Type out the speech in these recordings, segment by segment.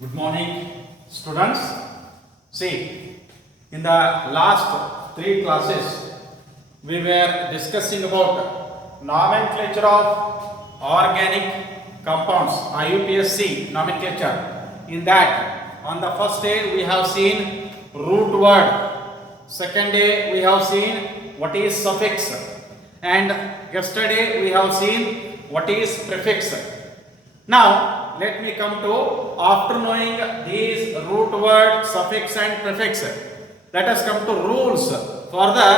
Good morning, students. See, in the last three classes, we were discussing about nomenclature of organic compounds, IUPAC nomenclature. In that, on the first day, we have seen root word. Second day, we have seen what is suffix. And yesterday, we have seen what is prefix. Now, let me come to, after knowing these root word, suffix and prefix, let us come to rules for the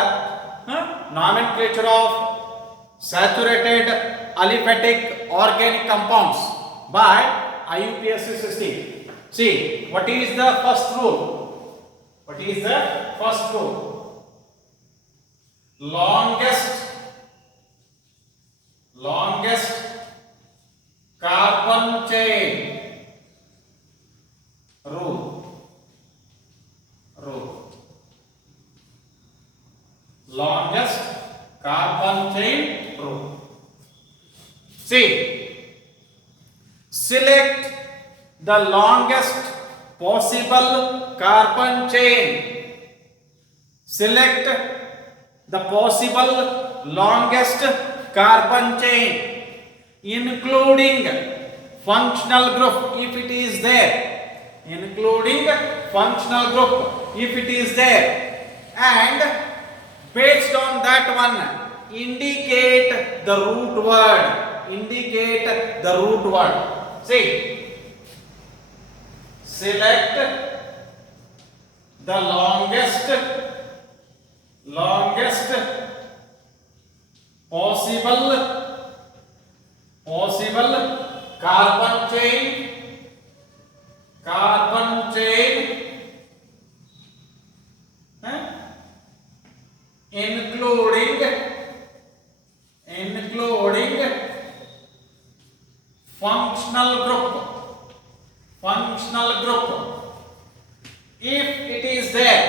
nomenclature of saturated aliphatic organic compounds by IUPAC system. See, what is the first rule? What is the first rule? Longest carbon chain rule. Longest carbon chain rule. See, select the longest possible carbon chain. Select the possible longest carbon chain, including functional group if it is there, including functional group if it is there, and based on that one, indicate the root word. Indicate the root word. See, select the longest possible carbon chain, including functional group if it is there,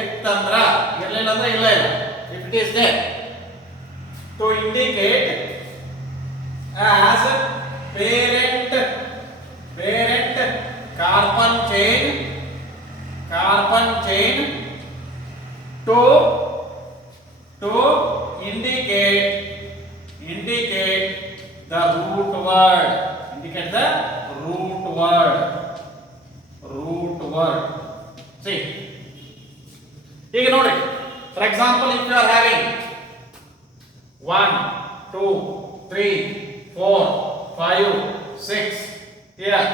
ittandra irliಲ್ಲ ಅಂದ್ರೆ ಇಲ್ಲ if it is there, to indicate as parent carbon chain to indicate the root word. Indicate the root word. See, ಈಗ ನೋಡಿ, for example, if you are having 1 2 3 4 5 6 here,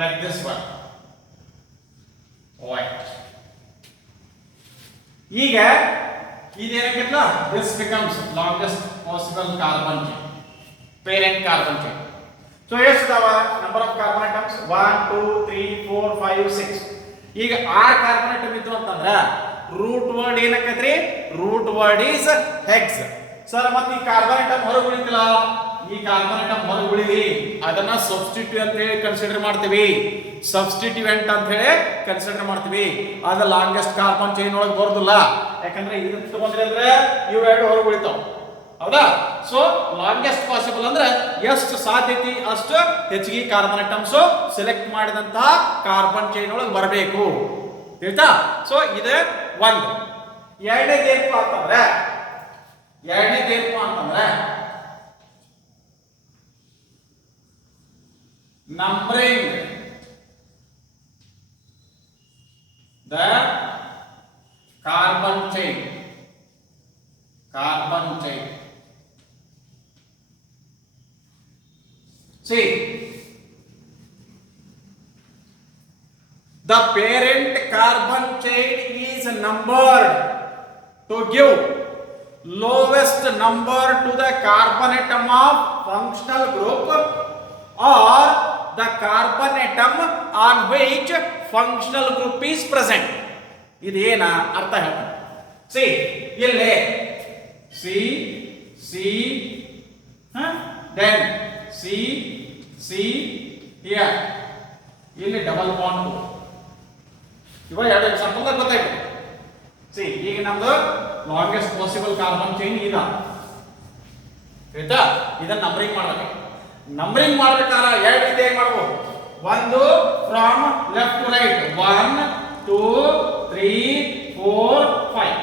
like this one, white. ಈಗ ಇದೇನಾಗಿಲ್ಲ, this becomes longest possible carbon chain, parent carbon chain. So ಎಷ್ಟಿದಾವ number of carbon atoms? 1 2 3 4 5 6. ಈಗ 6 carbon atom ಇತ್ತು ಅಂತಂದ್ರೆ root word ಏನಕ್ಕತ್ರಿ? Root word is hex. Sir ಮತ್ತೆ ಈ carbon atom ಹೊರಗೆ ಉಳಿತಿಲ್ಲ, ಈ ಕಾರ್ಬನ್ ಆಟಮ್ ಹೊರಗೆ ಉಳಿಲಿ, ಅದನ್ನ ಸಬ್ಸ್ಟಿಟ್ಯೂಟ್ ಅಂತ ಹೇಳಿ ಕನ್ಸಿಡರ್ ಮಾಡ್ತೀವಿ. ಸಬ್ಸ್ಟಿಟ್ಯೂಯೆಂಟ್ ಅಂತ ಹೇಳಿ ಕನ್ಸಿಡರ್ ಮಾಡ್ತೀವಿ. ಅದು ಲಾಂಗೆಸ್ಟ್ ಕಾರ್ಬನ್ ಚೈನ್ ಒಳಗೆ ಬರೋದಿಲ್ಲ, ಯಾಕಂದ್ರೆ ಇದನ್ನ ತಗೊಂಡ್ರೆ ಅಂದ್ರೆ ಇವು ಎರಡು ಹೊರಗೆ ಉಳಿತಾವ, ಹೌದಾ? ಸೊ ಲಾಂಗೆಸ್ಟ್ ಪಾಸಿಬಲ್ ಅಂದ್ರೆ ಎಷ್ಟು ಸಾಧ್ಯತೆ ಅಷ್ಟು ಹೆಚ್ಚಿಗೆ ಕಾರ್ಬನ್ ಆಟಮ್ಸ್ ಸೆಲೆಕ್ಟ್ ಮಾಡಿದಂತಹ ಕಾರ್ಬನ್ ಚೈನ್ ಒಳಗೆ ಬರಬೇಕು, ತಿಳಿತಾ? ಸೊ ಇದು ಒಂದು. ಎರಡನೇದೇನಪ್ಪ ಅಂತಂದ್ರೆ numbering the carbon chain. See, the parent carbon chain is numbered to give lowest number to the carbon atom of functional group or the carbon atom on which functional group is present. ಇದೇನ ಅರ್ಥ ಹೇಳ್ತೀನಿ. See, ಇಲ್ಲಿ C then C here, ಇಲ್ಲಿ double bond. ಇವಾಗ ಎರಡು ಎಕ್ಸಾಂಪಲ್ ಗೊತ್ತಾಯ್ತು. ಸಿ, ಈಗ ನಮ್ದು ಲಾಂಗೆಸ್ಟ್ ಪಾಸಿಬಲ್ ಕಾರ್ಬನ್ ಚೈನ್ ಇದ. ಆಯ್ತಾ? ಇದನ್ನ ನಂಬರಿಂಗ್ ಮಾಡಬೇಕು. ನಂಬರಿಂಗ್ ಮಾಡಬೇಕಾದ್ರೆ ಎರಡು ರೀತಿಯಾಗಿ ಮಾಡಬಹುದು. ಒಂದು ಫ್ರಮ್ ಲೆಫ್ಟ್ ಟು ರೈಟ್ 1 2 3 4 5.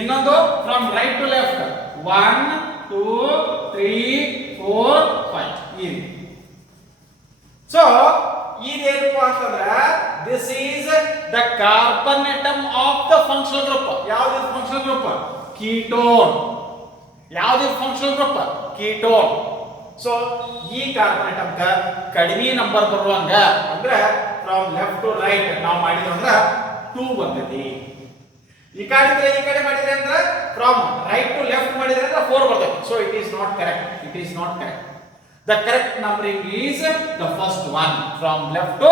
ಇನ್ನೊಂದು ಫ್ರಮ್ ರೈಟ್ ಟು ಲೆಫ್ಟ್ 1 2 3 4 5. ಈ ರೀತಿ. ಸೊ ಇದೇನಪ್ಪ ಅಂತಂದ್ರೆ this is the carbon atom of the functional group. ಯಾವ್ದು ಫಂಕ್ಷನಲ್ ಗ್ರೂಪ್? ಕೀಟೋನ್. ಯಾವ್ದು ಫಂಕ್ಷನಲ್ ಗ್ರೂಪ್? ಕೀಟೋನ್. ಸೊ ಈ ಕಾರ್ಬನ್ ಆಟಮ್ ಕಡಿಮೆ ನಂಬರ್ ಬರುವಂಗ ಅಂದ್ರೆ ಫ್ರಮ್ ಲೆಫ್ಟ್ ಟು ರೈಟ್ ನಾವು ಮಾಡಿದ್ವಿ ಅಂದ್ರೆ 2 ಬರ್ತೈತಿ. ಈ ಕಡೆ ಮಾಡಿದ್ರೆ ಅಂದ್ರೆ ಫ್ರಮ್ ರೈಟ್ ಟು ಲೆಫ್ಟ್ ಮಾಡಿದ್ರೆ ಅಂದ್ರೆ 4 ಬರ್ತೈತಿ. So it is not correct. It is not correct. The correct numbering is the first one from left to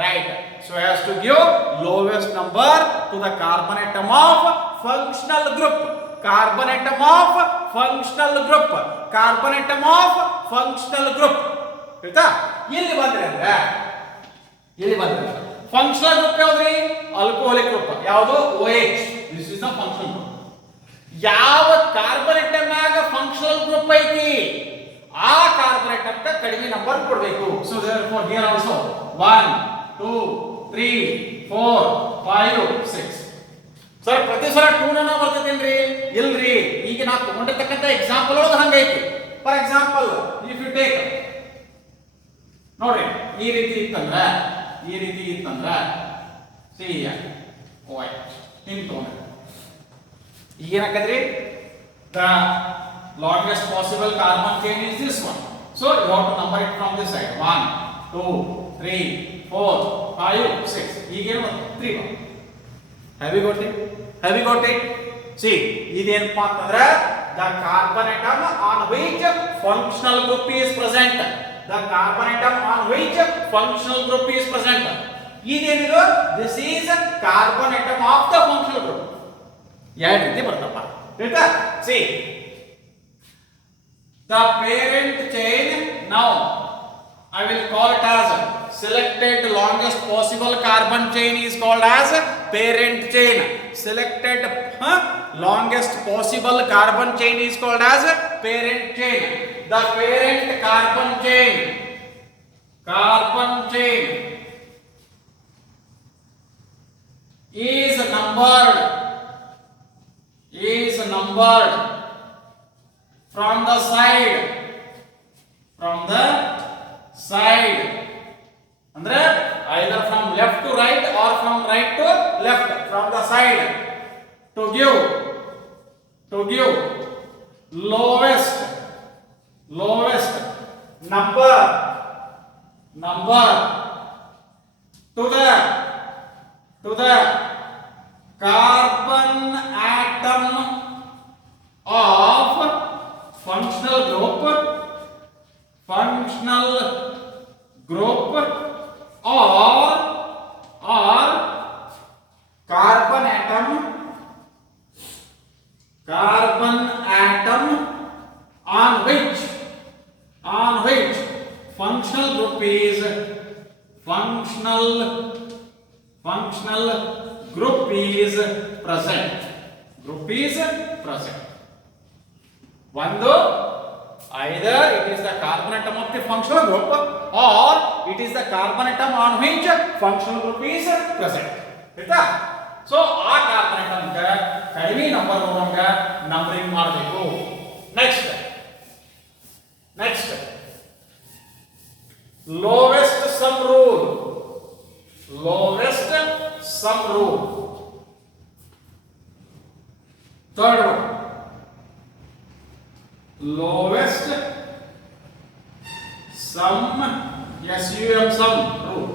right. So as to give lowest number to the carbon atom of functional group. Carbon atom of functional group. Carbon atom of functional group. ಆಯ್ತಾ? ಇಲ್ಲಿ ಬಂದ್ರೆ functional group ಯಾವ್ದ್ರಿ? Alcoholic group. ಯಾವುದು? OH. This is the functional group. ಯಾವ carbon atom ಆಗ functional group ಐತಿ ಆ carbon atom ಕಡಿಮೆ ನಂಬರ್ ಕೊಡಬೇಕು. So therefore here also 1 2 3 4 5 6. Sir ಪ್ರತಿ ಸಲ 2 ನ ಬರ್ತೈತೇನ್ರಿ? ಇಲ್ರಿ. ಈಗ ನಾವು ತಗೊಂಡಿರ್ತಕ್ಕಂಥ ಎಕ್ಸಾಂಪಲ್ ಒಳಗೆ ಹಂಗೈತಿ. For example if you take ನೋಡ್ರಿ ಈ ರೀತಿ ಇತ್ತಂದ್ರ ಸಿ ಓಯ್ ಹಿಂಗೆ ಈಗ ಏನಾಕದ್ರಿ the longest possible carbon chain is this one. So you have to number it from this side. 1 2 3 4 5 6. Again 3 1. Have you got it? See, idenappa antandre the carbon atom on which functional group is present. The carbon atom on which functional group is present. Idenidu? This is carbon atom of the functional group. ಎರಡು ರೀತಿ ಬರ್ತಪ್ಪ. ಆಯ್ತಾ? See, the parent chain, now I will call it as selected longest possible carbon chain is called as parent chain. Selected longest possible carbon chain is called as parent chain. The parent carbon chain is numbered from the side ಅಂದ್ರೆ either from left to right or from right to left, from the side, to give lowest number to the carbon atom of functional group or carbon atom on which functional group is present. One, either it is the carbon atom of the functional group or it is the carbon atom on which functional group is present. ಆಯ್ತಾ? ಸೊ ಆ carbon atom ಕಡಿಮೆ ನಂಬರ್ ಬರುವಂಗ ನಂಬರಿಂಗ್ ಮಾಡಬೇಕು. Next lowest sum rule. Third one, lowest sum rule.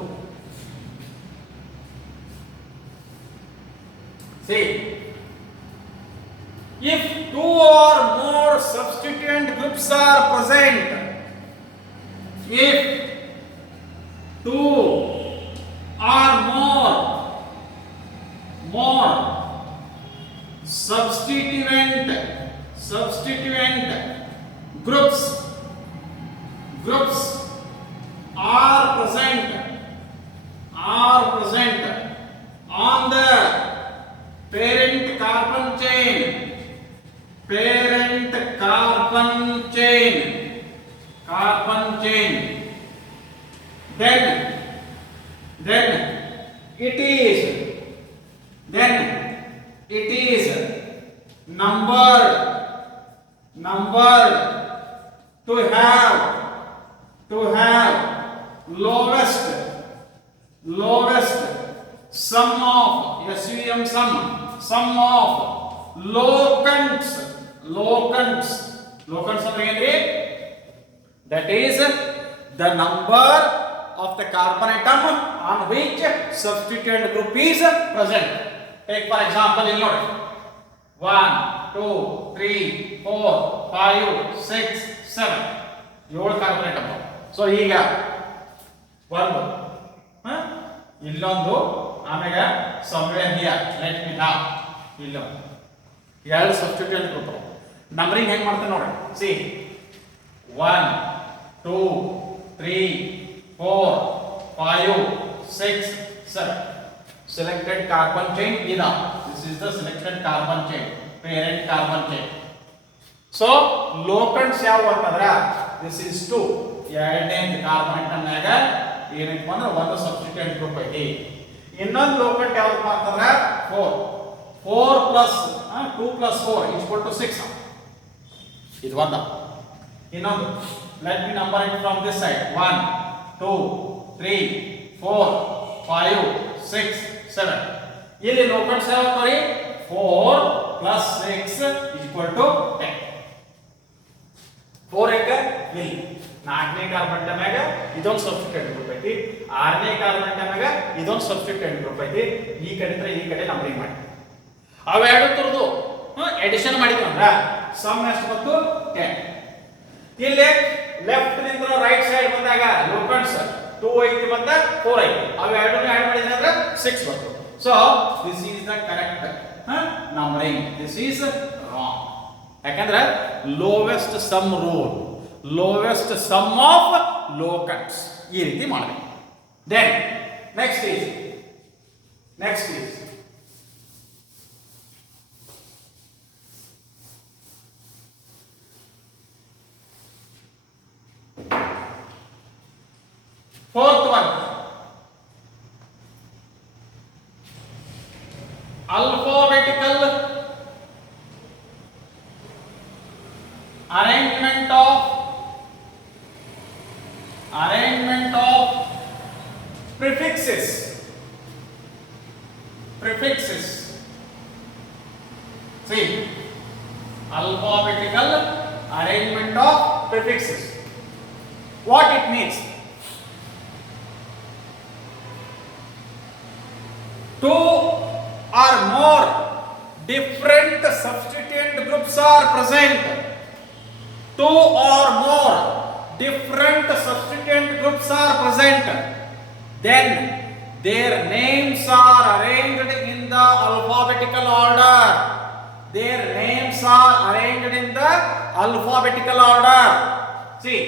See, if 2 or more substituent groups are present, if 2 or more substituent groups are present on the parent carbon chain chain, carbon chain. Then it is numbered to have lowest sum of sum of locants ಅಂದ್ರೆ ಏನ್ರಿ? That is the number of the carbon atom on which substituent group is present. Take for example, ಇಲ್ಲಿ ನೋಡಿ 1 2 3 4 5 6 7 7 carbon atom. So ಈಗ ಒಂದು ಇಲ್ಲೊಂದು, ಆಮೇಲೆ somewhere here let me now ಇಲ್ಲೊಂದು ಎರಡು ಸಬ್ಸ್ಟಿಟ್ಯೂಯೆಂಟ್ ಗ್ರೂಪ್. ನಂಬರಿಂಗ್ ಹೆಂಗ್ ಮಾಡ್ತಾರೆ ನೋಡಿ. ಸಿ 1 2 3 4 5 6 7 selected carbon chain ida. This is the selected carbon chain, parent carbon chain. So locants ಯಾವ ಅಂತಂದ್ರೆ this is 2. ಎರಡನೇ ಕಾರ್ಬನ್ ಅಟಮ್ ನಾಗ ಏನಪ್ಪ ಅಂದ್ರೆ ಒಂದು ಸಬ್ಸ್ಟಿಟ್ಯೂಯೆಂಟ್ ಗ್ರೂಪ್ ಐತಿ. ಇನ್ನೊಂದು ಲೋಕಂಟ್ ಯಾವ್ದಪ್ಪ ಅಂತಂದ್ರೆ 4 plus 2 plus 4 is equal to 6. ಇದು ಒಂದು. ಇನ್ನೊಂದು let me number it from this side 1 2 3 4 5 6 7. ಇಲ್ಲಿ ಲೋಕಂಟ್ಸ್ ಯಾವ ಕರಿ 4 plus 6 is equal to 10. 4 ಏಕ ಇಲ್ಲಿ ನಾಲ್ಕನೇ ಕಾರ್ಬನ್ ಅಟಮ್ಯಾಗ ಇದೊಂದು ಸಬ್ಸ್ಟಿಟ್ಯೂಯೆಂಟ್ ಗ್ರೂಪ್ ಐತಿ. ಆರನೇ ಕಾರ್ಬನ್ ಅಟಮ್ಯಾಗ ಇದೊಂದು ಸಬ್ಸ್ಟಿಟ್ಯೂಯೆಂಟ್ ಗ್ರೂಪ್ ಐತಿ. ಈ ಕಡೆ ಈ ಕಡೆ ನಂಬರಿಂಗ್ ಮಾಡಿ ಅವೆರಡು ತರದು ಎಡಿಷನ್ ಮಾಡಿದ್ವಿ ಅಂದ್ರ ಸಮ್ ಎಷ್ಟು ಬಂತು 10. ಇಲ್ಲಿ ಲೆಫ್ಟ್ ನಿಂದ ರೈಟ್ ಸೈಡ್ ಬಂದಾಗ ಲೋಕಂಟ್ಸ್ 2 ಐತಿ ಮತ್ತೆ 4 ಐತಿ. ಅವೆರಡನ್ನು ಆಡ್ ಮಾಡಿದ್ರೆ ಅಂದ್ರೆ 6 ಬಂತು. So this is the correct numbering. This is wrong. ಯಾಕಂದ್ರೆ lowest sum rule, lowest sum of locants ಈ ರೀತಿ ಮಾಡಬೇಕು. Then next is fourth one, alphabetical arrangement of prefixes. See, alphabetical arrangement of prefixes. What it means? Two or more different substituent groups are present. Two or more different substituent groups are present. Then their names are arranged in the alphabetical order. Their names are arranged in the alphabetical order. See,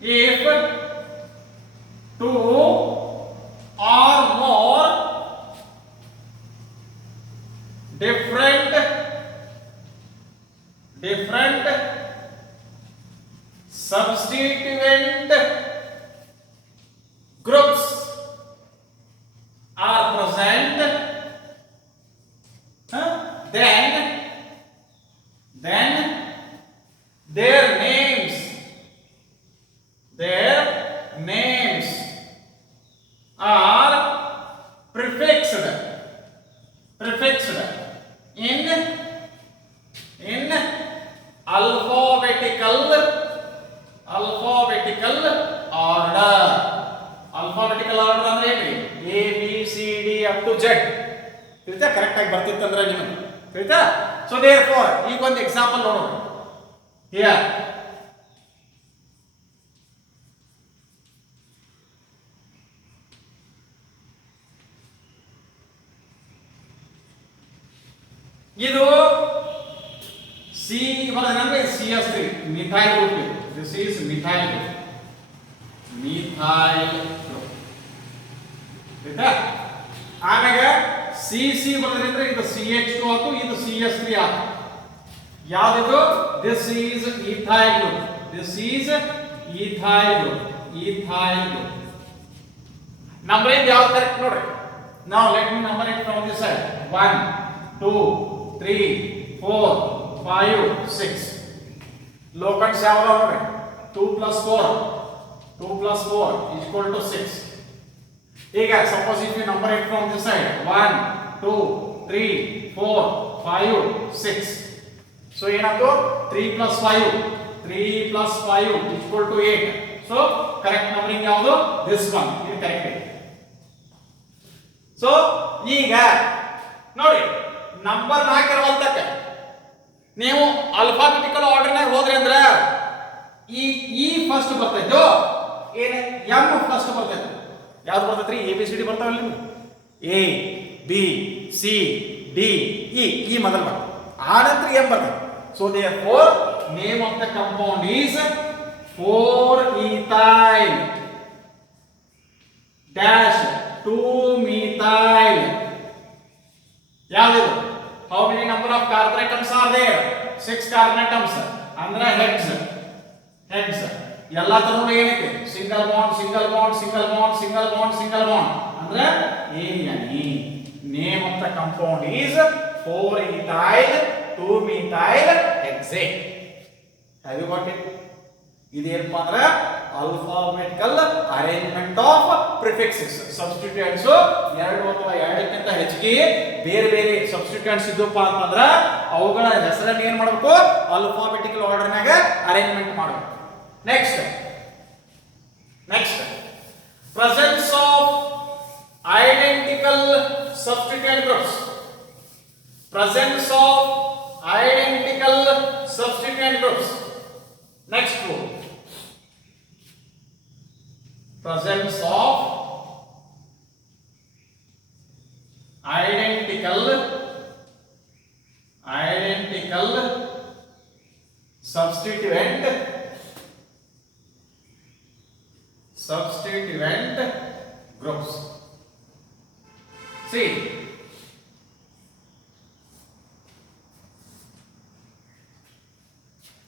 if two or more different substituent groups are present, then their names are prefixed in alphabetical order. Alphabetical order ಅಂದ್ರೆ ಏನ್ರಿ? A B C D up to Z. ತಿಳಿತಾ? ಕರೆಕ್ಟ್ ಆಗಿ ಬರ್ತಿತ್ತಂದ್ರೆ ನಿಮಗೆ ತಿಳಿತಾ? So therefore ಈಗ ಒಂದು ಎಕ್ಸಾಂಪಲ್ ನೋಡೋಣ. Here ಇದು ಸಿ ಬರೋದಂದ್ರೆ CS3 methyl group. This is methyl group. ಆಯ್ತಾ? ಆಮೇಲೆ CC ಬರೋದ್ರಿಂದ ಇದು CH2 ಆಯ್ತು, ಇದು CS3 ಆಯ್ತು. ಯಾವ್ದಿದು? This is ethyl group. This is ethyl group. Ethyl group. Numbering ಯಾವ್ದು ಕರೆಕ್ಟ್ ನೋಡ್ರಿ. Now let me number it from this side. 1 2 3 4 5 6. ಲೋಕನ್ಸ್ ಯಾವ್ದು ನೋಡ್ರಿ? 2 plus 4 is equal to 6. ಈಗ suppose if you number it from this side, 1 2 3 4 5 6. So ಏನಾಯ್ತು? 3 plus 5 is equal to 8. So correct numbering ಯಾವುದು? This one. ಇದು correct ಇದೆ. ಸೊ ಈಗ ನೋಡಿ, ನಂಬರ್ 4 ಇರುವಂತಕ್ಕೆ ನೀವು ಆಲ್ಫಾಬೆಟಿಕಲ್ ಆರ್ಡರ್ನಾಗ ಹೋದ್ರಿ ಅಂದ್ರೆ ಈ ಫಸ್ಟ್ ಬರ್ತೈತೋ ಏನು? ಎಂ ಫಸ್ಟ್ ಬರ್ತೈತೆ. ಯಾವ್ದು ಬರ್ತೈತ್ರಿ? ಎ ಬಿ ಸಿ ಡಿ ಬರ್ತಾವಲ್ಲ ನಿಮ್ಗೆ. A B C D E ಮೊದಲು ಬರ್ತದೆ, ಆ ನಂತರ ಎಂ ಬರ್ತದೆ. So therefore name of the compound is 4-ethyl dash 2-methyl. ಯಾವ್ದಿದು? How many number of carbon atoms are there? 6 carbon atoms. ಅಂದ್ರೆ heads. ಎಲ್ಲ ತರನು ಏನೈತೆ? ಸಿಂಗಲ್ ಬಾಂಡ್ ಅಂದ್ರೆ ANE. Name of the compound is 4-ethyl 2-methyl hexane. Have you got it? ಇದೇನಪ್ಪ ಅಂದ್ರೆ alphabetical arrangement of prefixes. ಸಬ್ಸ್ಟಿಟ್ಯೂಯೆಂಟ್ಸ್ ಎರಡು ಅಥವಾ ಎರಡಕ್ಕಿಂತ ಹೆಚ್ಚಿಗೆ ಬೇರೆ ಬೇರೆ ಸಬ್ಸ್ಟಿಟ್ಯೂಯೆಂಟ್ಸ್ ಇದ್ದಪ್ಪ ಅಂತಂದ್ರೆ ಅವುಗಳ ಹೆಸರನ್ನು ಏನ್ ಮಾಡಬೇಕು? ಆಲ್ಫಾಬೆಟಿಕಲ್ ಆರ್ಡರ್ನಾಗ ಅರೇಂಜ್ಮೆಂಟ್ ಮಾಡಬೇಕು. Next presence of identical substituent groups. Next rule. Presence of identical substituent groups. See,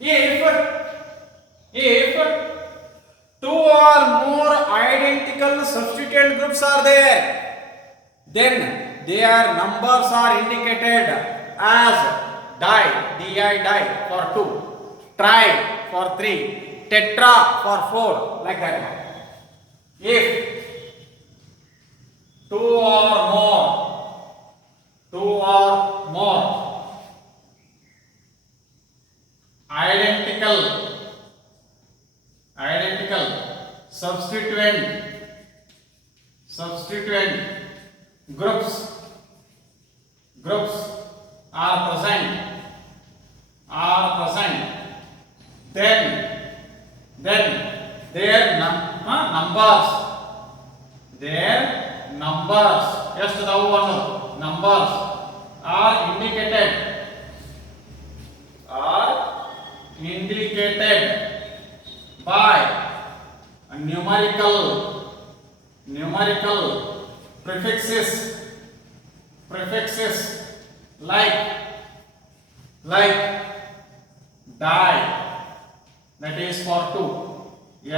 if two or more identical substituent groups are there, then their numbers are indicated as di for 2, tri for 3, tetra for 4, like that. If two or more identical substituent groups are present, then their numbers ಎಷ್ಟು ಅದಾವು ಅನ್ನೋದು numbers are indicated by numerical prefixes like di, that is for 2.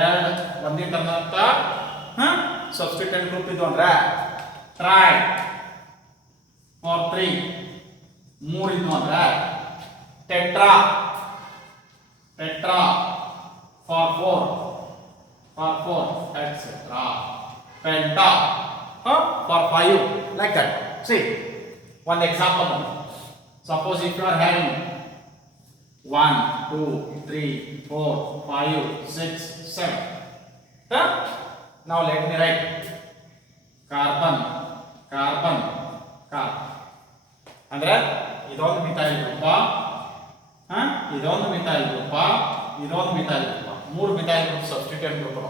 ಎರಡು ಒಂದೇ ತರದಂತ substituent group ಇದು ಅಂದ್ರೆ try for 3, 3 ಇದು ಅಂದ್ರೆ tetra for 4, etc. Penta for 5, like that. See, one example. Suppose if you are having 1, 2, 3, 4, 5, 6, 7. Now let me write carbon. ಅಂದ್ರೆ ಇದೊಂದು methyl ಗ್ರೂಪ, ಇದೊಂದು ಮಿಥೈಲ್ ಗ್ರೂಪ, ಮೂರು methyl group substituent group.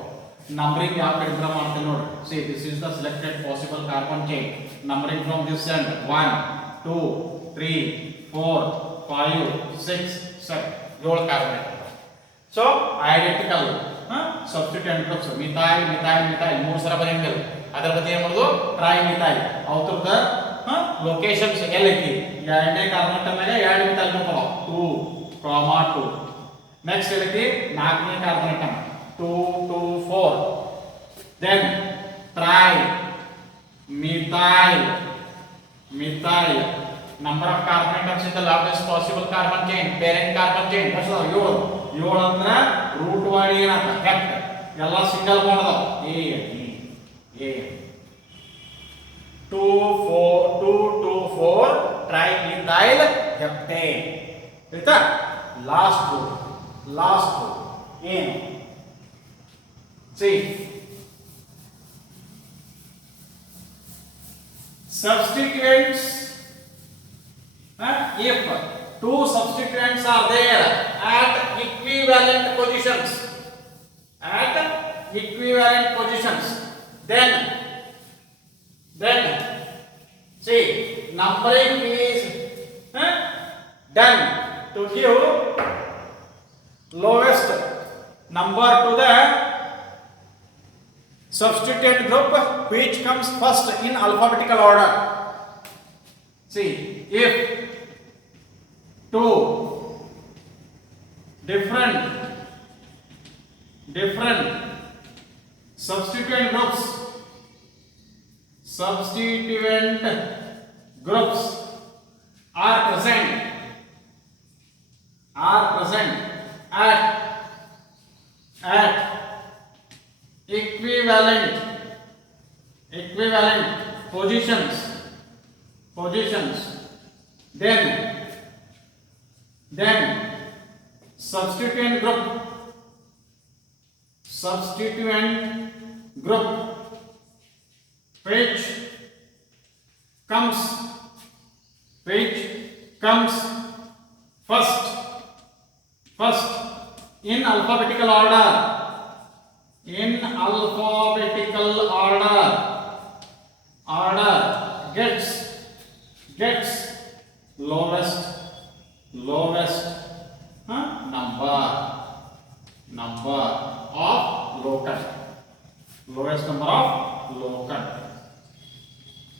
Numbering ಯಾವ ಕಡೆಯಿಂದ ಮಾಡ್ತೀನಿ ನೋಡಿ. See this is the selected possible carbon chain. Numbering from this end 1 2 3 4 5 6 7, 7 carbon atom. So identical substituent groups methyl ಮೂರು ಸಲ ಬರೆಯಂಗಿಲ್ಲ. ಅದರ ಬಗ್ಗೆ ಏನು ಮಾಡೋದು? Trimethyl. ಅವತ್ರದ ಲೊಕೇಶನ್ಸ್ ಎಲ್ಲೈತಿ? ಎರಡನೇ ಕಾರ್ಬನ್ ಆಟಮ್ನಾಗ 2 ಮಿಥೈಲ್ ಗ್ರೂಪ್ ಅದಾವ, 2 ನೆಕ್ಸ್ಟ್ ಇದಕ್ಕೆ ನಾಲ್ಕನೇ carbon atom 2 2 4 then tri methyl methyl number of carbon atoms in the largest possible carbon chain parent carbon chain that's all 7 ಅಂದ್ರೆ ರೂಟ್ ಮಾಡಿ ಏನಂತ ಹೆಪ್ಟ್ ಎಲ್ಲ ಸಿಂಗಲ್ ಬಾಂಡ್ ಅದಾವ a 2 4 2 2 4 trimethyl heptane ಆಯ್ತಾ ಲಾಸ್ಟ್ ಏನು see substituents if two substituents are there at equivalent positions then see numbering is done to give lowest number to the substituent group which comes first in alphabetical order. See, if two different substituent groups are present at equivalent positions then substituent group which comes first in alphabetical order gets lowest number of locus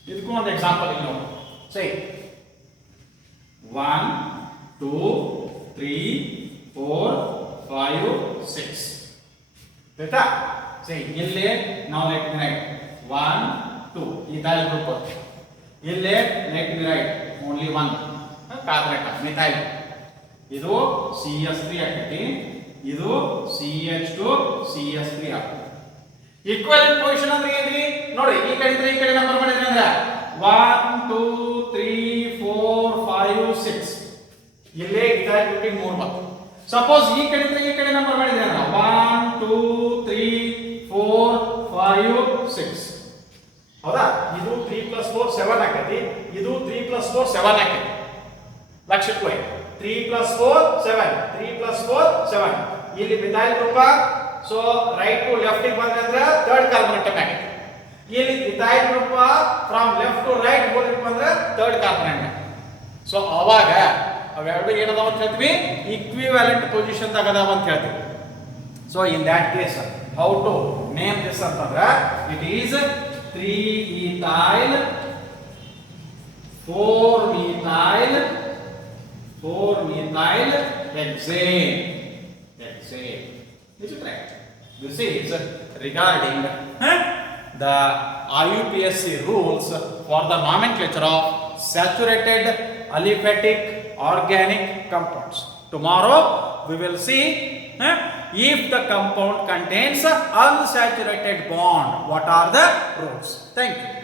ಇದಕ್ಕೂ ಒಂದು ಎಕ್ಸಾಂಪಲ್ ಇಲ್ಲಿ ನೋಡಿ ಸೇ 1 2 3 4 5 6 ಆಯ್ತಾ ಸೇ ಇಲ್ಲಿ ನಾವು let me right 1 2 ಇದಾಲ್ ಗ್ರೂಪ್ ಇಲ್ಲಿ let me right only 1 carbon atom methyl ಇದು CH3 ಆಗ್ತೈತಿ ಇದು CH2 CH3 ಆಗ್ತೈತಿ ಈಕ್ವಲೆಂಟ್ ಪೊಸಿಷನ್ ಅಂದ್ರೆ ಏನ್ರಿ ನೋಡಿ ಈ ಕಡೆ ಈ ಕಡೆ ನಂಬರ್ ಮಾಡಿದ್ರೆ ಅಂದ್ರೆ 1 2 3 4 5 6 ಇಲ್ಲೇ ಇದಾಲ್ ಗ್ರೂಪಿಂಗ್ 3 ಬಂತು ಸಪೋಸ್ ಈ ಕಡೆ ನಂಬರ್ ಮಾಡಿದ್ರೆ ಅಂದ್ರೆ 1 2 3 4 5 6 ಹೌದಾ ಇದು 3 + 4 7 ಆಗೈತಿ ಇದು 3 + 4 7 ಆಗೈತಿ ಲಕ್ಷ ಇಟ್ಕೊಳ್ಳಿ 3 + 4 7 3 + 4 7 ಇಲ್ಲಿ methyl group so right to left ಗೆ ಬಂದ್ರೆ ಅಂದ್ರೆ ಥರ್ಡ್ ಕಾರ್ಬನ್ ಅಟಮ್ ಆಗೈತಿ ಇಲ್ಲಿ methyl group from left to right ಬಂದ್ರೆ ಥರ್ಡ್ ಕಾರ್ಬನ್ ಅಟಮ್ ಸೊ ಅವಾಗ ಅವೆರಡು ಏನದಾವ ಅಂತ ಹೇಳ್ತೀವಿ ಈಕ್ವಿವ್ಯಾಲೆಂಟ್ ಪೊಸಿಷನ್ ದಾಗ ಅದಾವ ಅಂತ ಹೇಳ್ತೀವಿ so in that case how to name this ಅಂತಂದ್ರೆ it is 3-ethyl 4-methyl hexane. Is it right? This is regarding the IUPAC rules for the nomenclature of saturated aliphatic organic compounds. Tomorrow we will see if the compound contains unsaturated bond, what are the rules? Thank you.